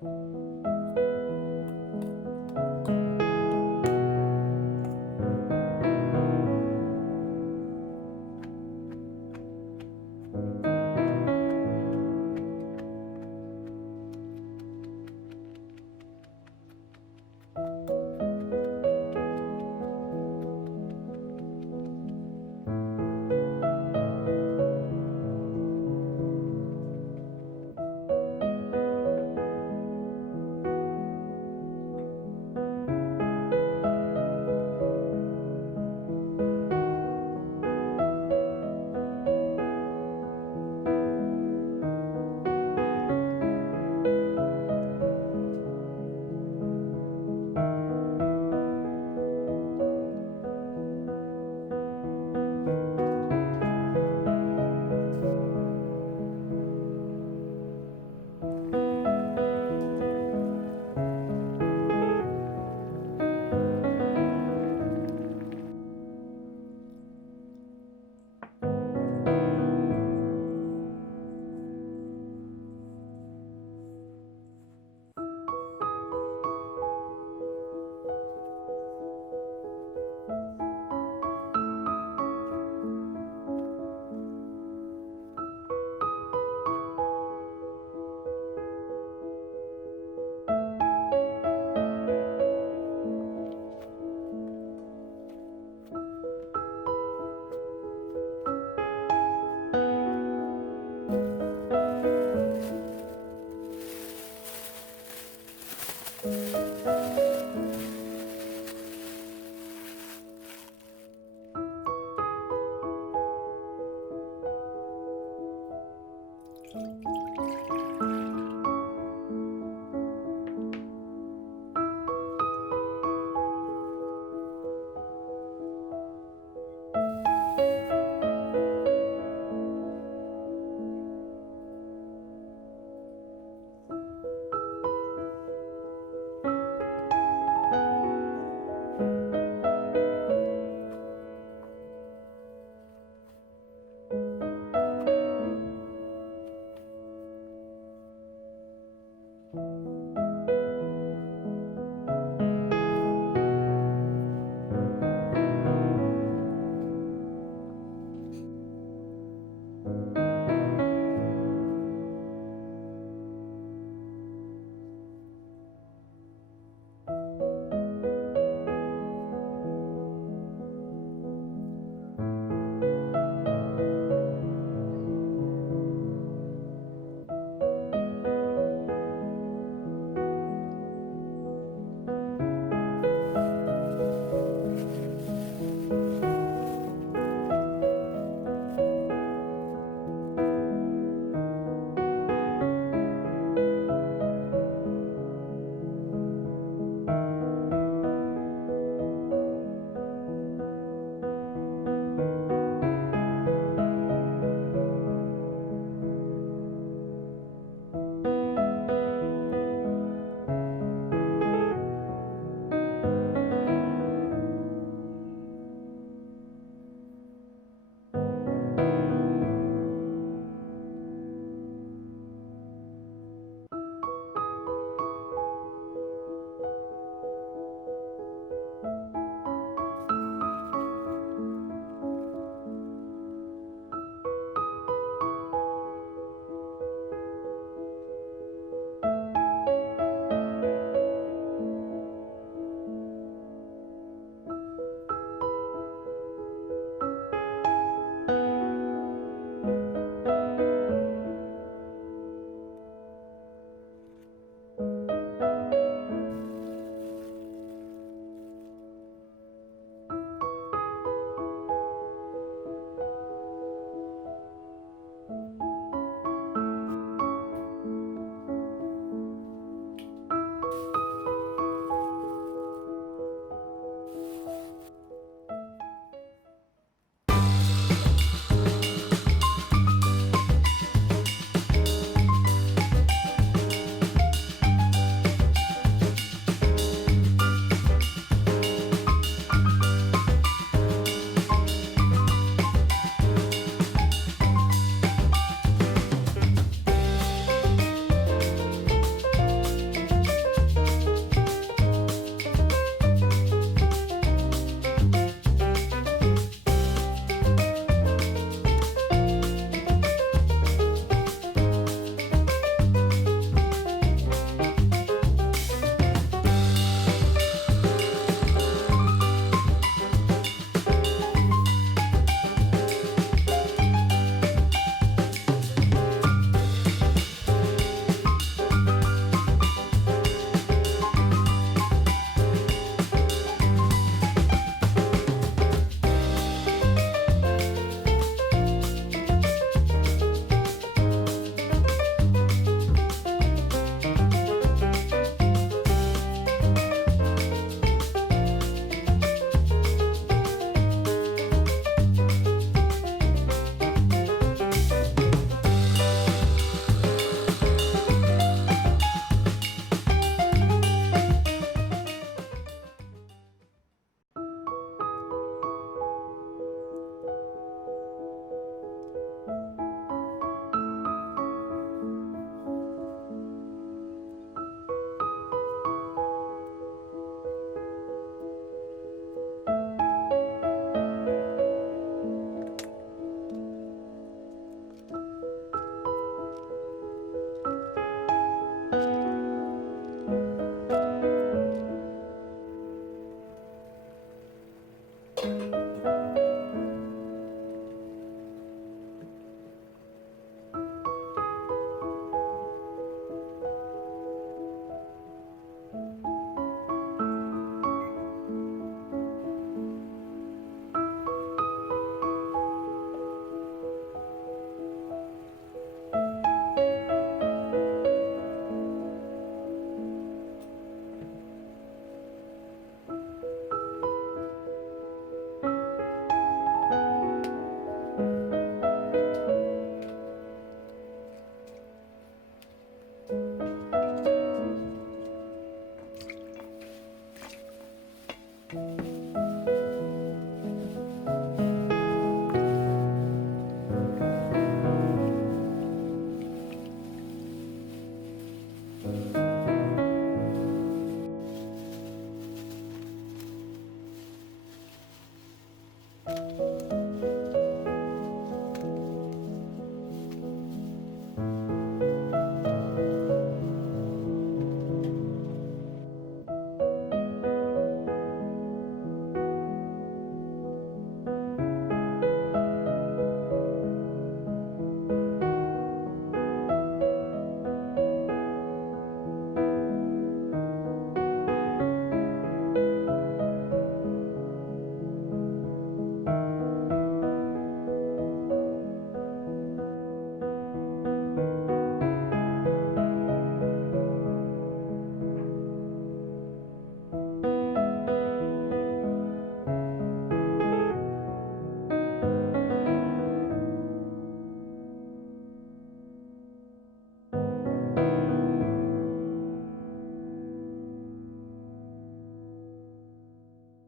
thank you